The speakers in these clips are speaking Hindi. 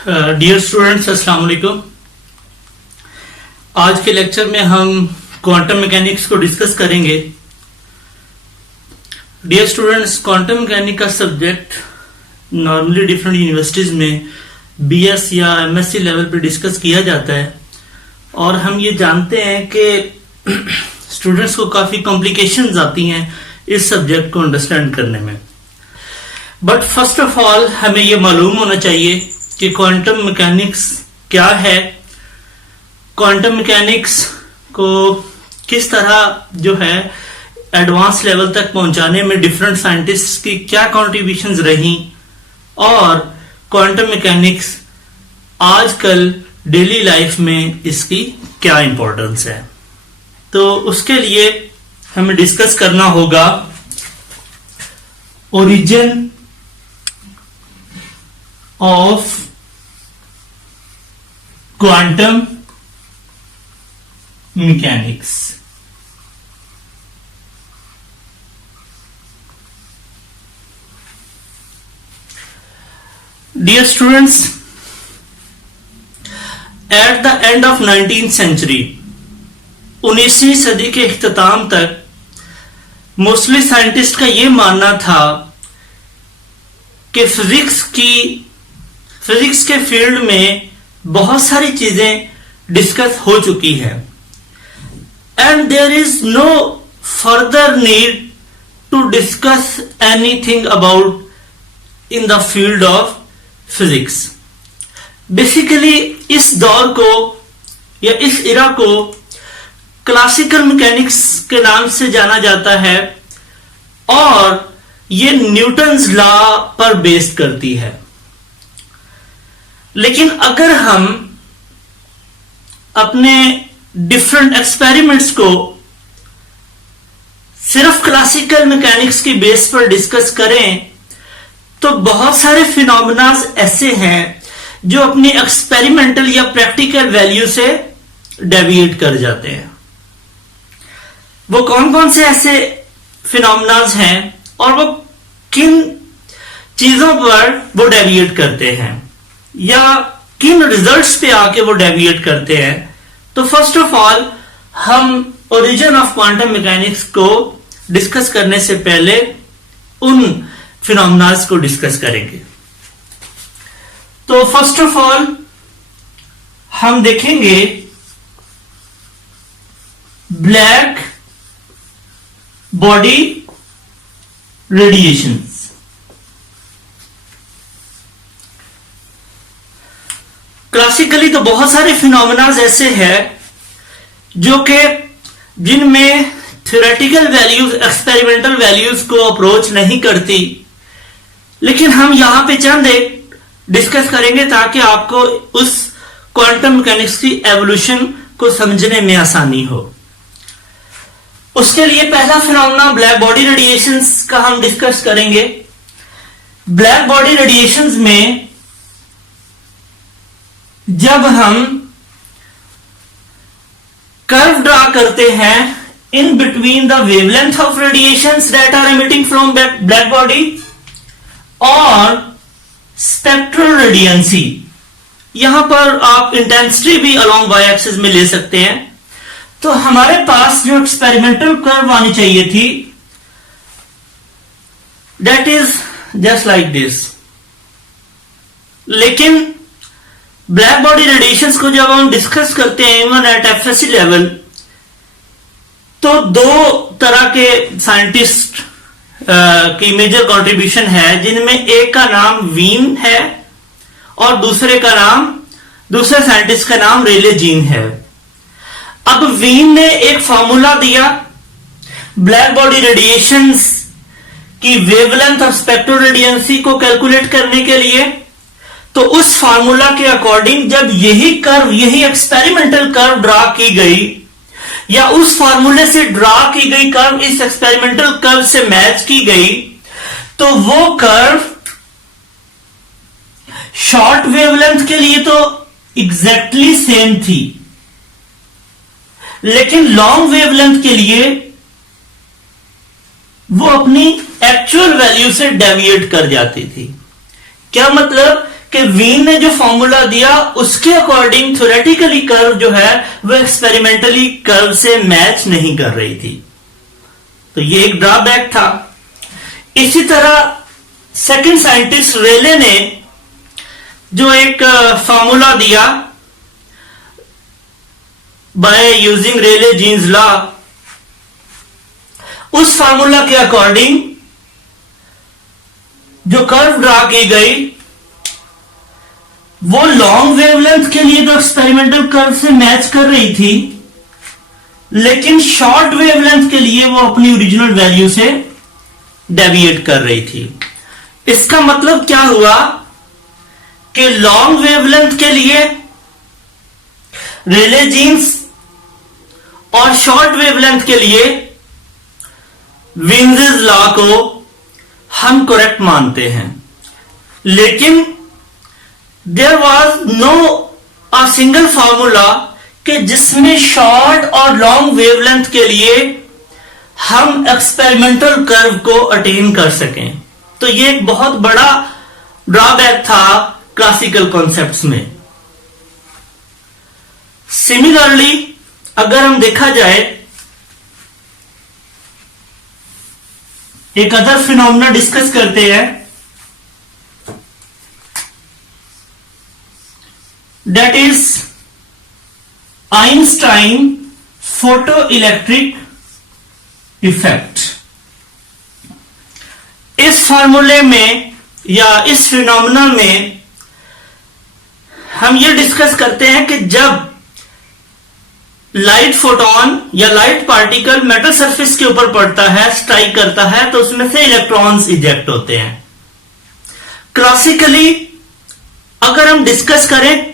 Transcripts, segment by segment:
डियर स्टूडेंट्स, अस्सलाम वालेकुम। आज के लेक्चर में हम क्वांटम मैकेनिक्स को डिस्कस करेंगे। डियर स्टूडेंट्स, क्वांटम मैकेनिक्स का सब्जेक्ट नॉर्मली डिफरेंट यूनिवर्सिटीज में बीएस या एमएससी लेवल पे डिस्कस किया जाता है और हम ये जानते हैं कि स्टूडेंट्स को काफी कॉम्प्लिकेशंस आती हैं इस सब्जेक्ट को अंडरस्टैंड करने में। बट फर्स्ट ऑफ ऑल हमें ये मालूम होना चाहिए कि क्वांटम मैकेनिक्स क्या है, क्वांटम मैकेनिक्स को किस तरह जो है एडवांस लेवल तक पहुंचाने में डिफरेंट साइंटिस्ट की क्या कॉन्ट्रीब्यूशंस रही और क्वांटम मैकेनिक्स आजकल डेली लाइफ में इसकी क्या इंपॉर्टेंस है। तो उसके लिए हमें डिस्कस करना होगा origin of quantum mechanics. Dear students, at the end of 19th century, 19वीं सदी के इख्तिताम तक मोस्टली साइंटिस्ट का यह मानना था कि फिजिक्स के फील्ड में बहुत सारी चीजें डिस्कस हो चुकी है and there is no further need to discuss anything about in the field of physics. Basically इस दौर को या इस इरा को क्लासिकल मैकेनिक्स के नाम से जाना जाता है और ये न्यूटन्स लॉ पर बेस्ड करती है। लेकिन अगर हम अपने डिफरेंट एक्सपेरिमेंट्स को सिर्फ क्लासिकल मैकेनिक्स की बेस पर डिस्कस करें तो बहुत सारे फिनोमेनास ऐसे हैं जो अपनी एक्सपेरिमेंटल या प्रैक्टिकल वैल्यू से डेविएट कर जाते हैं। वो कौन कौन से ऐसे फिनोमेनास हैं और वो किन चीजों पर वो डेविएट करते हैं या किन रिजल्ट्स पे आके वो डेविएट करते हैं। तो फर्स्ट ऑफ ऑल हम ओरिजिन ऑफ क्वांटम मैकेनिक्स को डिस्कस करने से पहले उन फिनोमेनास को डिस्कस करेंगे। तो फर्स्ट ऑफ ऑल हम देखेंगे ब्लैक बॉडी रेडिएशंस। क्लासिकली तो बहुत सारे फिनोमेनास ऐसे हैं जो कि जिनमें थ्योरेटिकल वैल्यूज एक्सपेरिमेंटल वैल्यूज को अप्रोच नहीं करती, लेकिन हम यहां पे चंद एक डिस्कस करेंगे ताकि आपको उस क्वांटम मैकेनिक्स की एवोल्यूशन को समझने में आसानी हो। उसके लिए पहला फिनोमेना ब्लैक बॉडी रेडिएशंस का हम डिस्कस करेंगे। ब्लैक बॉडी रेडिएशंस में जब हम कर्व ड्रा करते हैं in between the wavelength of radiations that are emitting from black body और स्पेक्ट्रल रेडियंसी, यहां पर आप इंटेंसिटी भी अलोंग वाई एक्सिस में ले सकते हैं। तो हमारे पास जो एक्सपेरिमेंटल कर्व आनी चाहिए थी that is just like this. लेकिन ब्लैक बॉडी रेडिएशंस को जब हम डिस्कस करते हैं इवन एट एफएससी लेवल, तो दो तरह के साइंटिस्ट की मेजर कंट्रीब्यूशन है, जिनमें एक का नाम वीन है और दूसरे साइंटिस्ट का नाम रेले जीन है। अब वीन ने एक फॉर्मूला दिया ब्लैक बॉडी रेडिएशंस की वेवलेंथ और स्पेक्ट्रल रेडियंसी को कैलकुलेट करने के लिए। तो उस फार्मूला के अकॉर्डिंग जब यही एक्सपेरिमेंटल कर्व ड्रा की गई या उस फार्मूले से ड्रा की गई कर्व इस एक्सपेरिमेंटल कर्व से मैच की गई, तो वो कर्व शॉर्ट वेवलेंथ के लिए तो एग्जैक्टली सेम थी, लेकिन लॉन्ग वेवलेंथ के लिए वो अपनी एक्चुअल वैल्यू से डेविएट कर जाती थी। क्या मतलब कि वीन ने जो फॉर्मूला दिया उसके अकॉर्डिंग थ्योरेटिकली कर्व जो है वो एक्सपेरिमेंटली कर्व से मैच नहीं कर रही थी, तो ये एक ड्रॉबैक था। इसी तरह सेकंड साइंटिस्ट रेले ने जो एक फॉर्मूला दिया by using Rayleigh Jeans law, उस फार्मूला के अकॉर्डिंग जो कर्व ड्रा की गई वो लॉन्ग वेवलेंथ के लिए तो एक्सपेरिमेंटल कर्व से मैच कर रही थी, लेकिन शॉर्ट वेवलेंथ के लिए वो अपनी ओरिजिनल वैल्यू से डेविएट कर रही थी। इसका मतलब क्या हुआ कि लॉन्ग वेवलेंथ के लिए रेले जीन्स और शॉर्ट वेवलेंथ के लिए विन्सेस लॉ को हम करेक्ट मानते हैं, लेकिन there was no a single formula कि जिसमें शॉर्ट और लॉन्ग वेवलेंथ के लिए हम एक्सपेरिमेंटल कर्व को अटेन कर सकें। तो ये एक बहुत बड़ा ड्रॉबैक था क्लासिकल कॉन्सेप्ट्स में। सिमिलरली अगर हम देखा जाए एक अदर फिनोमेना डिस्कस करते हैं, that is Einstein photo electric effect. इस फार्मूले में या इस फिनोमेना में हम ये डिस्कस करते हैं कि जब लाइट फोटोन या लाइट पार्टिकल मेटल सरफेस के ऊपर पड़ता है, स्ट्राइक करता है, तो उसमें से इलेक्ट्रॉन्स इजेक्ट होते हैं। क्लासिकली अगर हम डिस्कस करें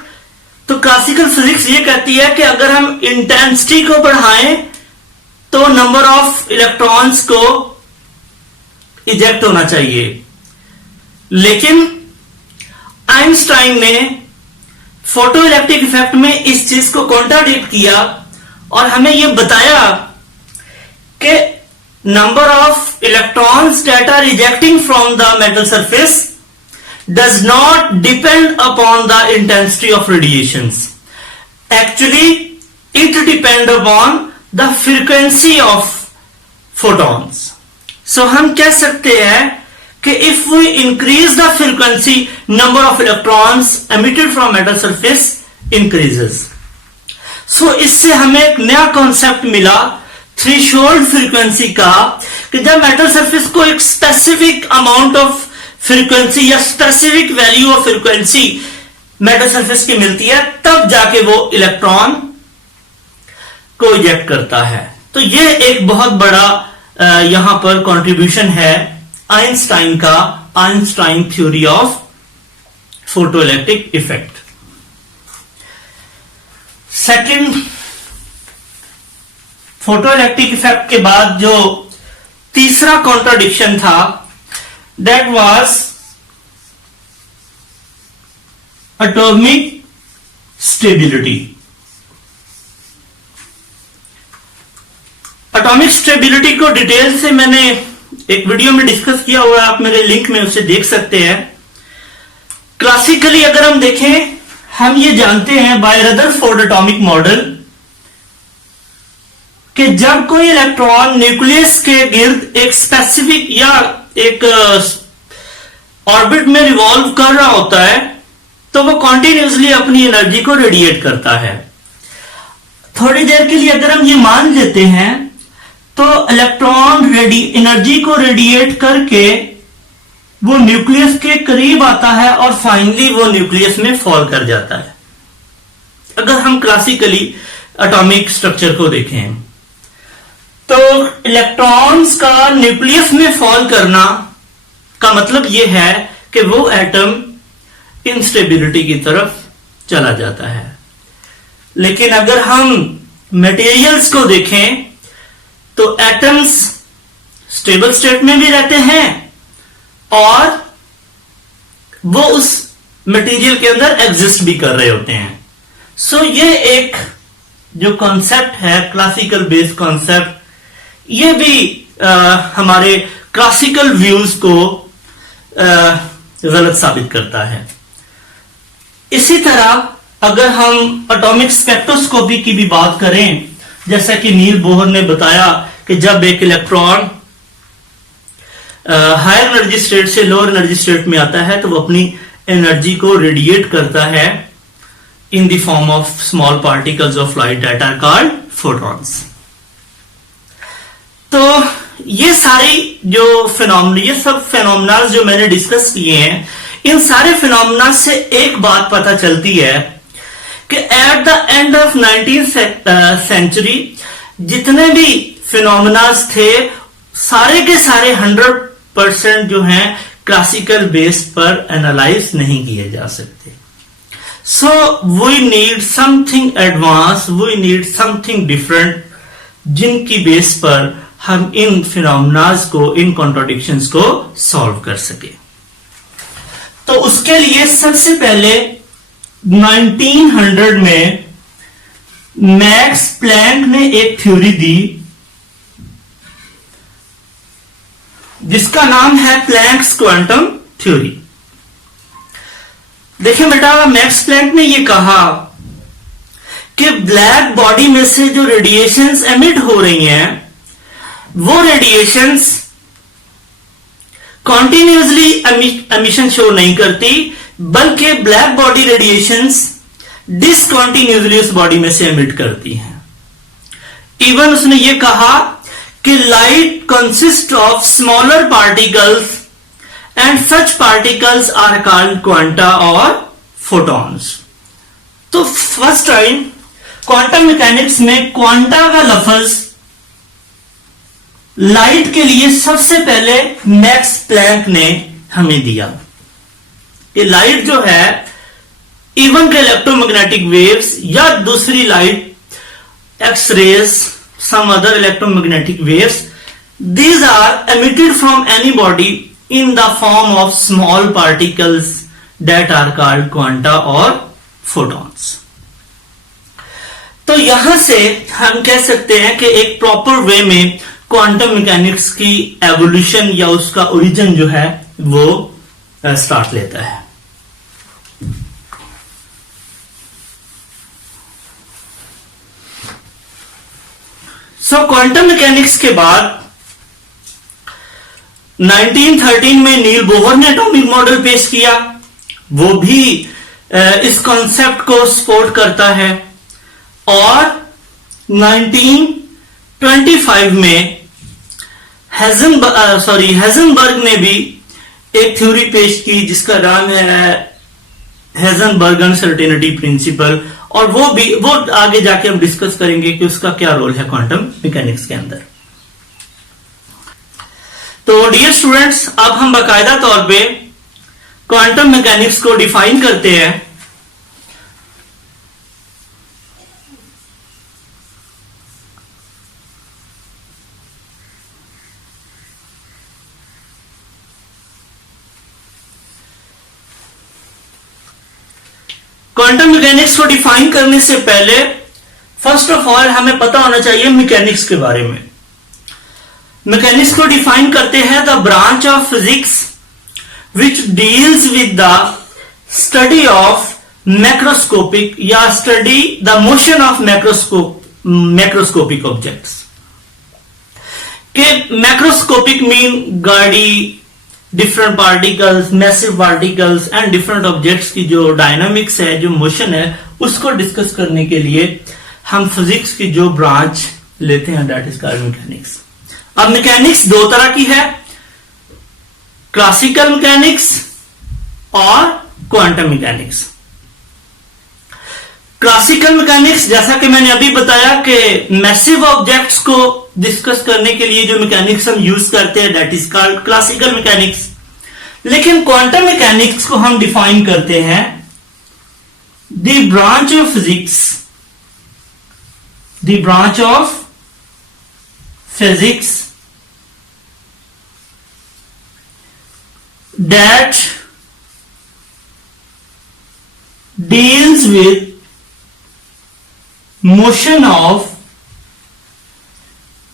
तो क्लासिकल फिजिक्स ये कहती है कि अगर हम इंटेंसिटी को बढ़ाएं तो नंबर ऑफ इलेक्ट्रॉन्स को इजेक्ट होना चाहिए, लेकिन आइंस्टाइन ने फोटो इलेक्ट्रिक इफेक्ट में इस चीज को कॉन्ट्राडिक्ट किया और हमें यह बताया कि number of electrons that are ejecting from the metal surface does not depend upon the intensity of radiations. Actually it depend upon the frequency of photons. So हम कह सकते हैं कि if we increase the frequency, number of electrons emitted from metal surface increases. So इससे हमें एक नया कॉन्सेप्ट मिला थ्रेशोल्ड फ्रीक्वेंसी का, कि जब मेटल सरफेस को एक स्पेसिफिक अमाउंट ऑफ फ्रीक्वेंसी या specific value of frequency metal surface की मिलती है, तब जाके वो इलेक्ट्रॉन को इजेक्ट करता है। तो ये एक बहुत बड़ा यहां पर कंट्रीब्यूशन है आइंस्टाइन का, Einstein theory of photo electric effect. Second, photo electric effect के बाद जो तीसरा कॉन्ट्राडिक्शन था, that was atomic stability. Atomic stability को डिटेल से मैंने एक वीडियो में डिस्कस किया हुआ है, आप मेरे लिंक में उसे देख सकते हैं। क्लासिकली अगर हम देखें, हम ये जानते हैं बाय रदरफोर्ड एटॉमिक मॉडल कि जब कोई इलेक्ट्रॉन न्यूक्लियस के गिर्द एक स्पेसिफिक या एक ऑर्बिट में रिवॉल्व कर रहा होता है, तो वो कॉन्टिन्यूसली अपनी एनर्जी को रेडिएट करता है। थोड़ी देर के लिए अगर हम ये मान लेते हैं तो इलेक्ट्रॉन एनर्जी को रेडिएट करके वो न्यूक्लियस के करीब आता है और फाइनली वो न्यूक्लियस में फॉल कर जाता है। अगर हम क्लासिकली एटॉमिक स्ट्रक्चर को देखें तो इलेक्ट्रॉन्स का न्यूक्लियस में फॉल करना का मतलब यह है कि वो एटम इंस्टेबिलिटी की तरफ चला जाता है। लेकिन अगर हम मटेरियल्स को देखें तो एटम्स स्टेबल स्टेट में भी रहते हैं और वो उस मटेरियल के अंदर एग्जिस्ट भी कर रहे होते हैं। सो ये एक जो कॉन्सेप्ट है क्लासिकल बेस्ड कॉन्सेप्ट, ये भी हमारे क्लासिकल व्यूज को गलत साबित करता है। इसी तरह अगर हम एटॉमिक स्पेक्ट्रोस्कोपी की भी बात करें, जैसा कि नील बोहर ने बताया कि जब एक इलेक्ट्रॉन हायर एनर्जी स्टेट से लोअर एनर्जी स्टेट में आता है तो वो अपनी एनर्जी को रेडिएट करता है in the form of small particles of light that are called photons. तो ये सारी जो फिनोमिना, ये सब फिनोमिना जो मैंने डिस्कस किए हैं, इन सारे फिनोमिना से एक बात पता चलती है कि at the end of 19th century जितने भी फिनोमिना थे सारे के सारे 100% जो हैं क्लासिकल बेस पर एनालाइज नहीं किए जा सकते। So we need something advance, we need something different, जिनकी बेस पर हम इन फिनोमिनाज को, इन कॉन्ट्राडिक्शंस को सॉल्व कर सके। तो उसके लिए सबसे पहले 1900 में मैक्स प्लैंक ने एक थ्योरी दी जिसका नाम है प्लैंक्स क्वांटम थ्योरी। देखिए बेटा, मैक्स प्लैंक ने यह कहा कि ब्लैक बॉडी में से जो रेडिएशंस एमिट हो रही हैं वो रेडिएशंस कॉन्टिन्यूसली एमिशन शो नहीं करती, बल्कि ब्लैक बॉडी रेडिएशंस डिसकॉन्टिन्यूसली उस बॉडी में से एमिट करती हैं। इवन उसने ये कहा कि light consist of smaller particles and such particles are called quanta और फोटॉन्स। तो फर्स्ट टाइम क्वांटम मैकेनिक्स में क्वांटा का लफ्ज लाइट के लिए सबसे पहले मैक्स प्लैंक ने हमें दिया। ये लाइट जो है, इवन के इलेक्ट्रोमैग्नेटिक वेव्स या दूसरी light, X-rays, some other electromagnetic waves, these are emitted from any body in the form of small particles that are called quanta or photons। तो यहां से हम कह सकते हैं कि एक प्रॉपर वे में क्वांटम मैकेनिक्स की एवोल्यूशन या उसका ओरिजिन जो है वो स्टार्ट लेता है। क्वांटम मैकेनिक्स के बाद 1913 में नील बोहर ने एटॉमिक मॉडल पेश किया, वो भी इस कॉन्सेप्ट को सपोर्ट करता है। और 1925 में हेजनबर्ग ने भी एक थ्योरी पेश की जिसका नाम है हेजनबर्ग अनसर्टेनिटी प्रिंसिपल, और वो आगे जाके हम डिस्कस करेंगे कि उसका क्या रोल है क्वांटम मैकेनिक्स के अंदर। तो डियर स्टूडेंट्स, अब हम बाकायदा तौर पे क्वांटम मैकेनिक्स को डिफाइन करते हैं। क्वांटम मैकेनिक्स को डिफाइन करने से पहले फर्स्ट ऑफ ऑल हमें पता होना चाहिए मैकेनिक्स के बारे में। मैकेनिक्स को डिफाइन करते हैं the branch of physics which deals with the study of macroscopic या study the motion of macroscopic objects. के मैक्रोस्कोपिक मीन गाड़ी, different particles, massive particles and different objects की जो डायनामिक्स है, जो मोशन है, उसको डिस्कस करने के लिए हम फिजिक्स की जो ब्रांच लेते हैं दैट इज कॉल्ड मैकेनिक्स। अब मैकेनिक्स दो तरह की है, क्लासिकल मैकेनिक्स और क्वांटम मैकेनिक्स। क्लासिकल मैकेनिक्स, जैसा कि मैंने अभी बताया कि मैसिव ऑब्जेक्ट्स को डिस्कस करने के लिए जो मैकेनिक्स हम यूज करते हैं that is called classical mechanics. लेकिन क्वांटम मैकेनिक्स को हम डिफाइन करते हैं the branch of physics, the branch of physics that deals with motion of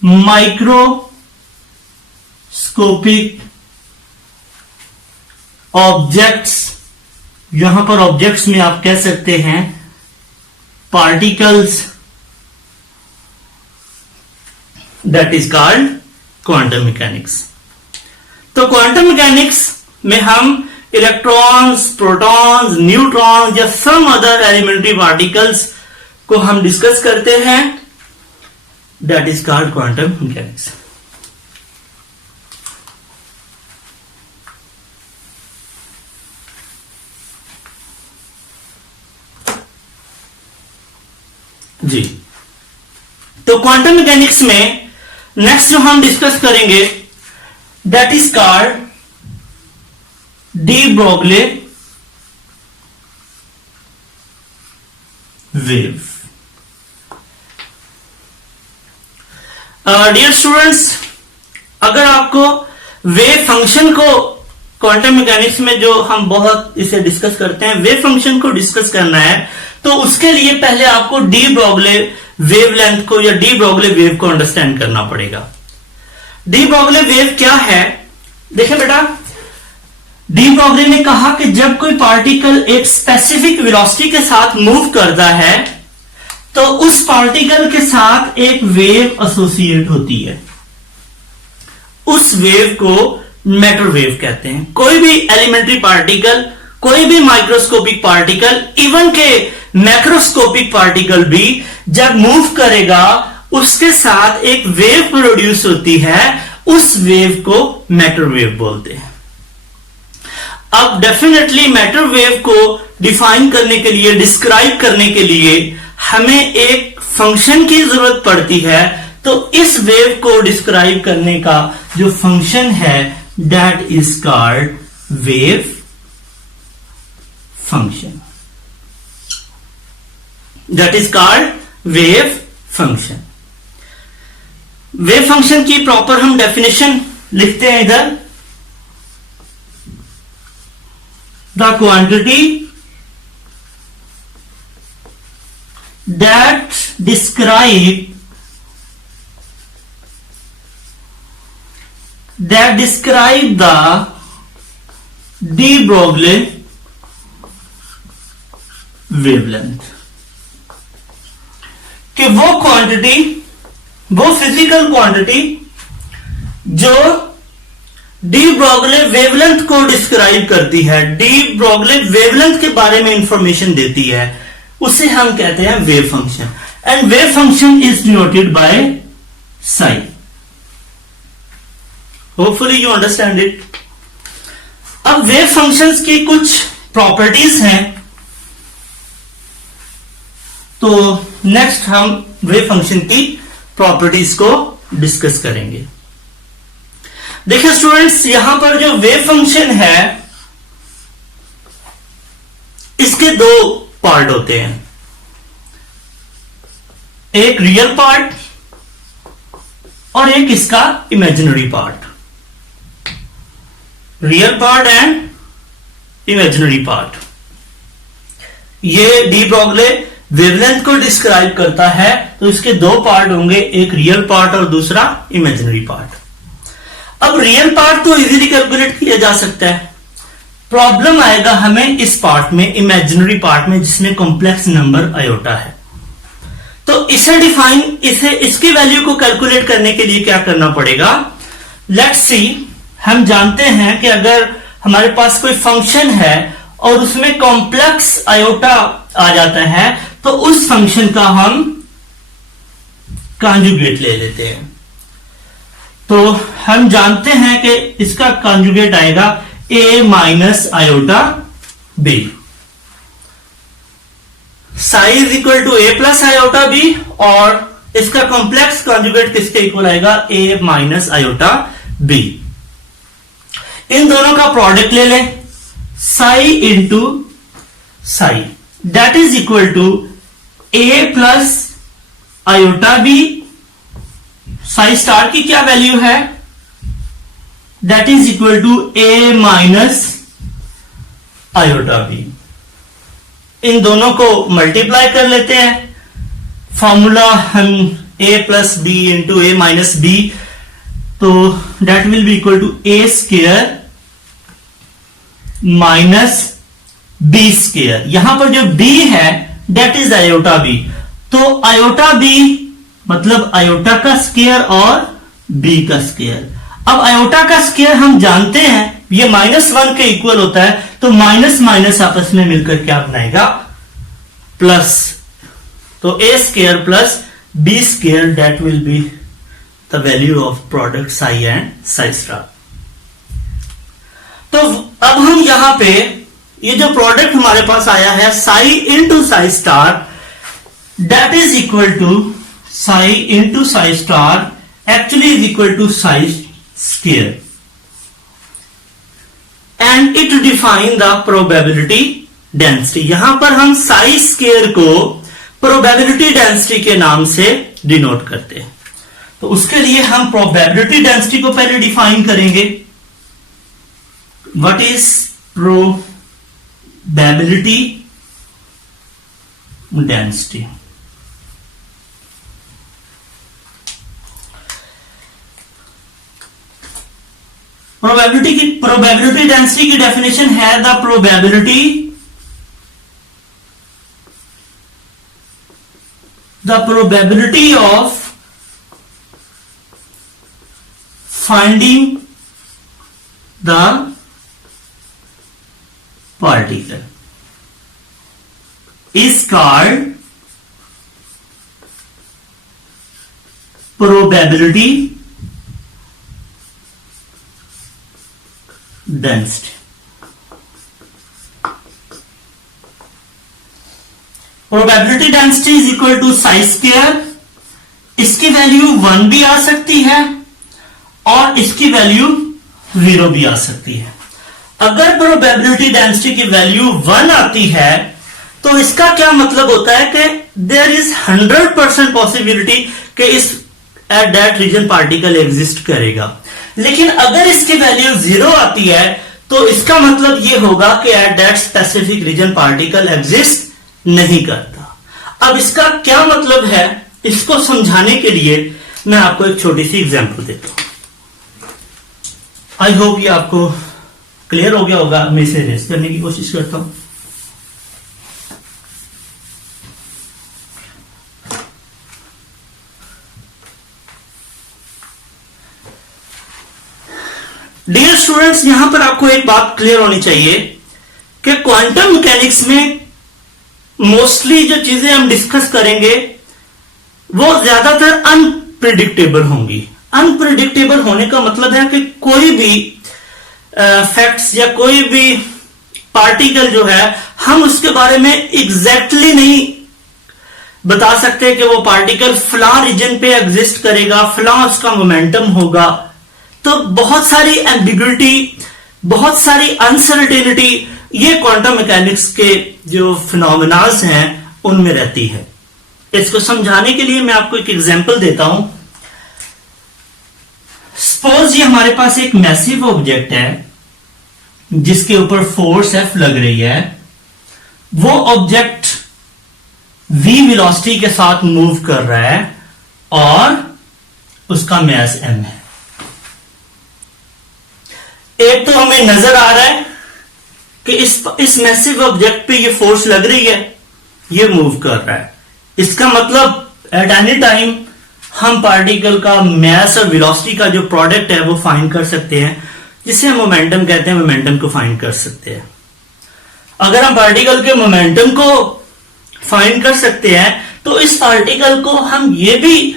microscopic objects यहां पर ऑब्जेक्ट्स में आप कह सकते हैं particles, that is called quantum mechanics. तो क्वांटम मैकेनिक्स में हम इलेक्ट्रॉन्स, प्रोटॉन्स, न्यूट्रॉन्स या सम अदर एलिमेंट्री पार्टिकल्स को हम डिस्कस करते हैं, that is called quantum mechanics. जी, तो क्वांटम मैकेनिक्स में नेक्स्ट जो हम डिस्कस करेंगे that is called de Broglie wave. Dear students, अगर आपको वेव फंक्शन को क्वांटम मैकेनिक्स में जो हम बहुत इसे डिस्कस करते हैं, वेव फंक्शन को डिस्कस करना है, तो उसके लिए पहले आपको डी ब्रोगली वेवलेंथ को या डी ब्रोगली वेव को अंडरस्टैंड करना पड़ेगा। डी ब्रोगली वेव क्या है? देखिए बेटा, डी ब्रोगली ने कहा कि जब कोई पार्टिकल एक स्पेसिफिक वेलोसिटी के साथ मूव करता है तो उस पार्टिकल के साथ एक वेव एसोसिएट होती है। उस वेव को मैटर वेव कहते हैं। कोई भी एलिमेंट्री पार्टिकल, कोई भी माइक्रोस्कोपिक पार्टिकल, इवन के मैक्रोस्कोपिक पार्टिकल भी जब मूव करेगा उसके साथ एक वेव प्रोड्यूस होती है, उस वेव को मैटर वेव बोलते हैं। अब डेफिनेटली मैटर वेव को डिफाइन करने के लिए, डिस्क्राइब करने के लिए हमें एक फंक्शन की जरूरत पड़ती है। तो इस वेव को डिस्क्राइब करने का जो फंक्शन है that is called wave function. That is called wave function. Wave function की प्रॉपर हम डेफिनेशन लिखते हैं इधर। The quantity that describe the de Broglie wavelength, कि वो क्वांटिटी, वो फिजिकल क्वांटिटी जो डी ब्रोगली वेवलेंथ को डिस्क्राइब करती है, डी ब्रोगली वेवलेंथ के बारे में इंफॉर्मेशन देती है, उसे हम कहते हैं wave function. And wave function is denoted by Sai. Hopefully you understand it. अब वेव फंक्शंस की कुछ प्रॉपर्टीज हैं, तो नेक्स्ट हम वेव फंक्शन की प्रॉपर्टीज को डिस्कस करेंगे। देखिए स्टूडेंट्स, यहां पर जो वेव फंक्शन है इसके दो पार्ट होते हैं, एक रियल पार्ट और एक इसका imaginary part. Real part and imaginary part, ये डी ब्रोगली वेवलेंथ को डिस्क्राइब करता है, तो इसके दो पार्ट होंगे, एक रियल पार्ट और दूसरा इमेजिनरी पार्ट। अब रियल पार्ट तो इजीली कैलकुलेट किया जा सकता है, प्रॉब्लम आएगा हमें इस पार्ट में, इमेजिनरी पार्ट में, जिसमें कॉम्प्लेक्स नंबर आयोटा है। तो इसकी वैल्यू को कैलकुलेट करने के लिए क्या करना पड़ेगा? लेट्स सी, हम जानते हैं कि अगर हमारे पास कोई फंक्शन है और उसमें कॉम्प्लेक्स आयोटा आ जाता है तो उस फंक्शन का हम कॉन्जुगेट ले लेते हैं। तो हम जानते हैं कि इसका कॉन्जुगेट आएगा a minus iota b। Psi is equal to a plus iota b, और इसका कॉम्प्लेक्स कॉन्जुगेट किसके इक्वल आएगा? a minus iota b। इन दोनों का प्रोडक्ट ले लें, psi into psi, that is equal to a plus iota b। Psi star की क्या वैल्यू है? That is equal to a minus iota b। इन दोनों को मल्टीप्लाई कर लेते हैं, फॉर्मूला हम a plus B into A minus B, तो that will be equal to a square minus B square. यहां पर जो बी है दैट इज आयोटा बी, तो आयोटा बी मतलब आयोटा का स्क्वायर और बी का स्क्वायर। अब आयोटा का स्क्वायर हम जानते हैं ये -1 के इक्वल होता है, तो माइनस माइनस आपस में मिलकर क्या बनाएगा, प्लस। तो A square plus B square that will be the value of product psi and psi star. तो अब हम यहां पे ये जो प्रोडक्ट हमारे पास आया है psi into psi star that is equal to psi into psi star actually is equal to psi square and it define the probability density। यहां पर हम psi square को probability density के नाम से डिनोट करते हैं। तो उसके लिए हम probability density को पहले डिफाइन करेंगे। what is probability density? Probability density की डेफिनेशन है the probability of finding the particle is called probability density. Probability density is equal to psi square. इसकी वैल्यू 1 भी आ सकती है और इसकी वैल्यू 0 भी आ सकती है। अगर प्रोबेबिलिटी डेंसिटी की वैल्यू 1 आती है तो इसका क्या मतलब होता है कि देयर इज 100% पॉसिबिलिटी कि इस at that region particle exist करेगा। लेकिन अगर इसकी वैल्यू 0 आती है तो इसका मतलब यह होगा कि at that specific region particle exist नहीं करता। अब इसका क्या मतलब है, इसको समझाने के लिए मैं आपको एक छोटी सी एग्जांपल देता हूं। आई होप ये आपको क्लियर हो गया होगा। मैं इसे रेस करने की कोशिश करता हूं। डियर स्टूडेंट्स, यहां पर आपको एक बात क्लियर होनी चाहिए कि क्वांटम मैकेनिक्स में मोस्टली जो चीजें हम डिस्कस करेंगे वो ज्यादातर अनप्रिडिक्टेबल होंगी। अनप्रिडिक्टेबल होने का मतलब है कि कोई भी फैक्ट्स या कोई भी पार्टिकल जो है हम उसके बारे में एग्जैक्टली नहीं बता सकते कि वो पार्टिकल फला रीजन पे एग्जिस्ट करेगा, फला उसका मोमेंटम होगा। तो बहुत सारी एम्बिग्युइटी, बहुत सारी अनसर्टेनिटी ये क्वांटम मैकेनिक्स के जो फिनोमेनास हैं उनमें रहती है। इसको समझाने के लिए मैं आपको एक एग्जांपल देता हूं। सपोज ये हमारे पास एक मैसिव ऑब्जेक्ट है जिसके ऊपर फोर्स F लग रही है। वो ऑब्जेक्ट v वेलोसिटी के साथ मूव कर रहा है और उसका मास m है। एक तो हमें नजर आ रहा है कि इस मैसिव ऑब्जेक्ट पे ये फोर्स लग रही है, ये मूव कर रहा है। इसका मतलब एट एनी टाइम हम पार्टिकल का मास और वेलोसिटी का जो प्रोडक्ट है वो फाइंड कर सकते हैं, जिसे हम मोमेंटम कहते हैं। मोमेंटम को फाइंड कर सकते हैं। अगर हम पार्टिकल के मोमेंटम को फाइंड कर सकते हैं तो इस पार्टिकल को हम ये भी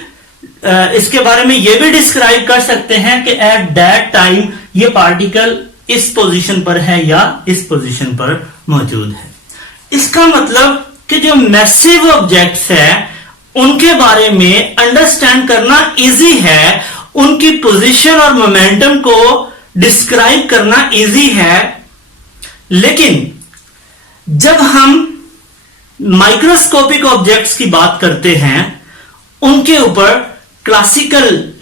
इसके बारे में ये भी डिस्क्राइब कर सकते हैं कि एट दैट टाइम ये पार्टिकल इस पोजीशन पर है या इस पोजीशन पर मौजूद है। इसका मतलब कि जो मैसिव ऑब्जेक्ट्स है उनके बारे में अंडरस्टैंड करना इजी है, उनकी पोजीशन और मोमेंटम को डिस्क्राइब करना इजी है। लेकिन जब हम माइक्रोस्कोपिक ऑब्जेक्ट्स की बात करते हैं उनके ऊपर क्लासिकल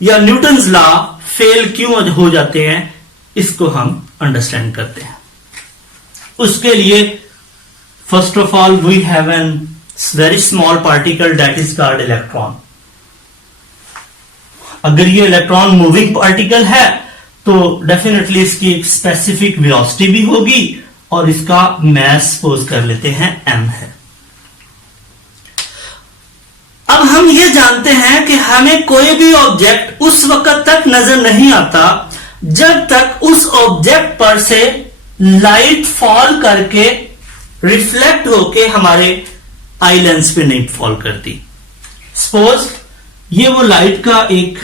या न्यूटन्स लॉ फेल क्यों हो जाते हैं, इसको हम अंडरस्टैंड करते हैं। उसके लिए first of all we have an very small particle that is called electron. अगर ये इलेक्ट्रॉन मूविंग पार्टिकल है तो डेफिनेटली इसकी एक स्पेसिफिक वेलोसिटी भी होगी और इसका मास सपोज कर लेते हैं m है। अब हम ये जानते हैं कि हमें कोई भी ऑब्जेक्ट उस वक्त तक नजर नहीं आता जब तक उस ऑब्जेक्ट पर से लाइट फॉल करके रिफ्लेक्ट होके हमारे आई लेंस पे नहीं फॉल करती। सपोज ये वो लाइट का एक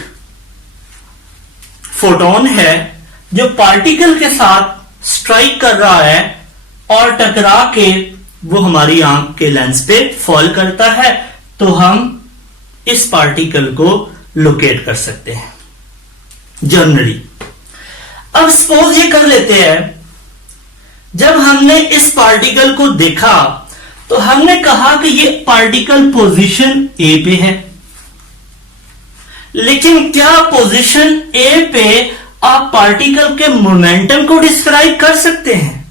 फोटोन है जो पार्टिकल के साथ स्ट्राइक कर रहा है और टकरा के वो हमारी आंख के लेंस पे फॉल करता है, तो हम इस पार्टिकल को लोकेट कर सकते हैं जनरली। अब सपोज ये कर लेते हैं, जब हमने इस पार्टिकल को देखा तो हमने कहा कि ये पार्टिकल पोजीशन ए पे है, लेकिन क्या पोजीशन ए पे आप पार्टिकल के मोमेंटम को डिस्क्राइब कर सकते हैं?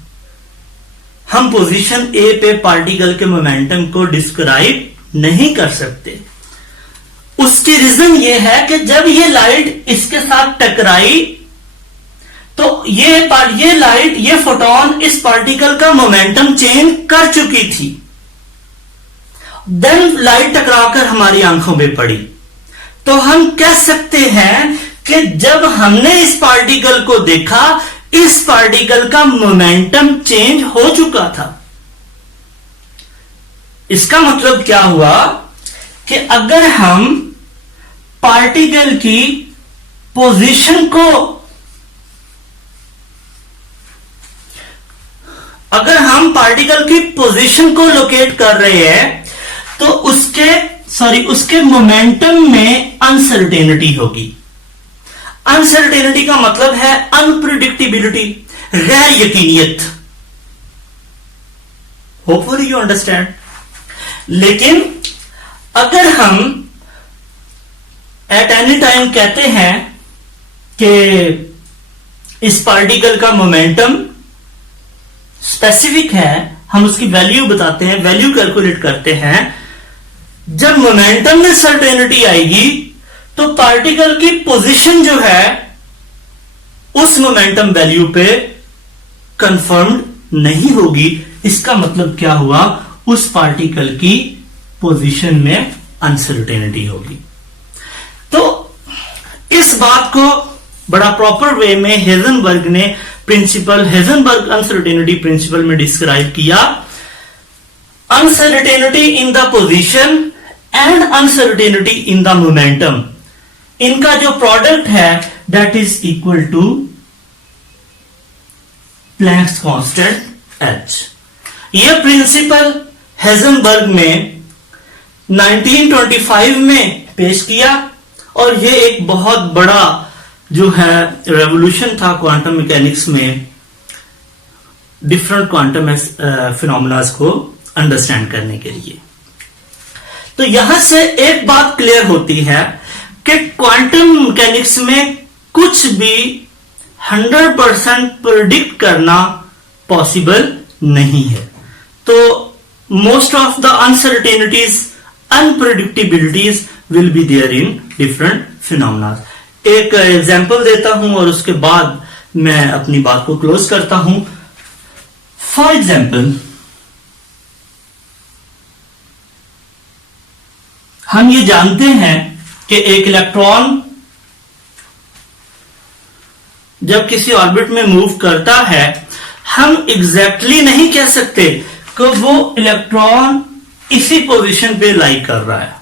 हम पोजीशन ए पे पार्टिकल के मोमेंटम को डिस्क्राइब नहीं कर सकते। उसकी रीजन ये है कि जब ये लाइट इसके साथ टकराई तो ये लाइट, ये फोटोन इस पार्टिकल का मोमेंटम चेंज कर चुकी थी, देन लाइट टकराकर हमारी आंखों में पड़ी। तो हम कह सकते हैं कि जब हमने इस पार्टिकल को देखा, इस पार्टिकल का मोमेंटम चेंज हो चुका था। इसका मतलब क्या हुआ कि अगर हम पार्टिकल की पोजीशन को लोकेट कर रहे हैं तो उसके मोमेंटम में अनसर्टेनिटी होगी। अनसर्टेनिटी का मतलब है अनप्रिडिक्टेबिलिटी, गैर यकीनियत। Hopefully you understand. लेकिन अगर हम एट एनी टाइम कहते हैं कि इस पार्टिकल का मोमेंटम स्पेसिफिक है, हम उसकी वैल्यू बताते हैं, वैल्यू कैलकुलेट करते हैं, जब मोमेंटम में सर्टेनिटी आएगी तो पार्टिकल की पोजीशन जो है उस मोमेंटम वैल्यू पे कंफर्म्ड नहीं होगी। इसका मतलब क्या हुआ, उस पार्टिकल की पोजीशन में अनसर्टेनिटी होगी। तो इस बात को बड़ा प्रॉपर वे में हेजनबर्ग अनसर्टेनिटी प्रिंसिपल में डिस्क्राइब किया। Uncertainty in the position and uncertainty in the momentum, इनका जो प्रोडक्ट है that is equal to Planck's constant H. यह प्रिंसिपल हेजनबर्ग में 1925 में पेश किया और यह एक बहुत बड़ा जो है रेवोल्यूशन था क्वांटम मैकेनिक्स में, डिफरेंट क्वांटम फिनोमेनास को अंडरस्टैंड करने के लिए। तो यहां से एक बात क्लियर होती है कि क्वांटम मैकेनिक्स में कुछ भी 100% प्रेडिक्ट करना पॉसिबल नहीं है। तो most of the uncertainties, unpredictabilities will be there in different phenomena. एक एग्जांपल देता हूं और उसके बाद मैं अपनी बात को क्लोज करता हूं। फॉर एग्जांपल, हम ये जानते हैं कि एक इलेक्ट्रॉन जब किसी ऑर्बिट में मूव करता है, हम एग्जैक्टली नहीं कह सकते कि वो इलेक्ट्रॉन इसी पोजीशन पे लाई कर रहा है।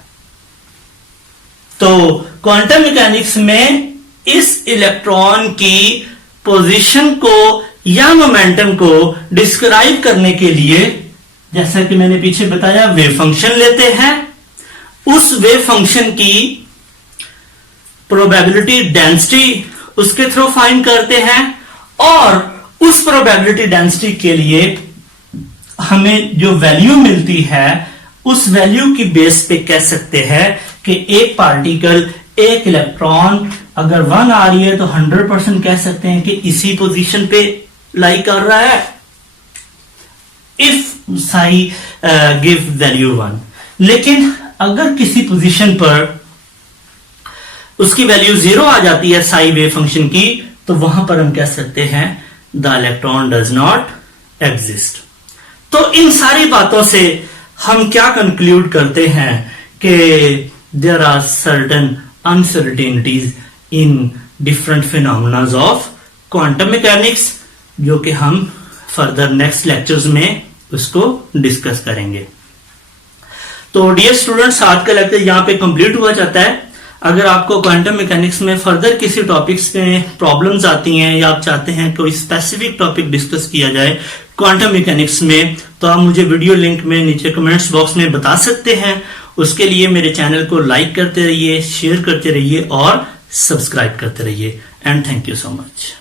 तो क्वांटम मैकेनिक्स में इस इलेक्ट्रॉन की पोजीशन को या मोमेंटम को डिस्क्राइब करने के लिए, जैसा कि मैंने पीछे बताया, वेव फंक्शन लेते हैं। उस वेव फंक्शन की प्रोबेबिलिटी डेंसिटी उसके थ्रू फाइंड करते हैं और उस प्रोबेबिलिटी डेंसिटी के लिए हमें जो वैल्यू मिलती है उस वैल्यू की बेस पे कह सकते हैं कि एक पार्टिकल, एक इलेक्ट्रॉन अगर 1 आ रही है तो 100% कह सकते हैं कि इसी पोजीशन पे लाई कर रहा है इफ साई गिव वैल्यू 1। लेकिन अगर किसी पोजीशन पर उसकी वैल्यू 0 आ जाती है साई वेव फंक्शन की, तो वहां पर हम कह सकते हैं the electron does not exist. तो इन सारी बातों से हम क्या कंक्लूड करते हैं कि there are certain uncertainties in different phenomena of quantum mechanics, जो कि हम फर्दर नेक्स्ट लेक्चर्स में उसको डिस्कस करेंगे। तो डियर स्टूडेंट्स, आज का लेक्चर यहाँ पे कंप्लीट हुआ जाता है। अगर आपको क्वांटम मैकेनिक्स में फर्दर किसी टॉपिक्स में प्रॉब्लम्स आती हैं या आप चाहते हैं कोई स्पेसिफिक टॉपिक डिस्कस किया जाए क्वांटम मैकेनिक्स में, तो आप मुझे वीडियो लिंक में नीचे कमेंट्स बॉक्स में बता सकते हैं। उसके लिए मेरे चैनल को लाइक करते रहिए, शेयर करते रहिए और सब्सक्राइब करते रहिए। And thank you so much.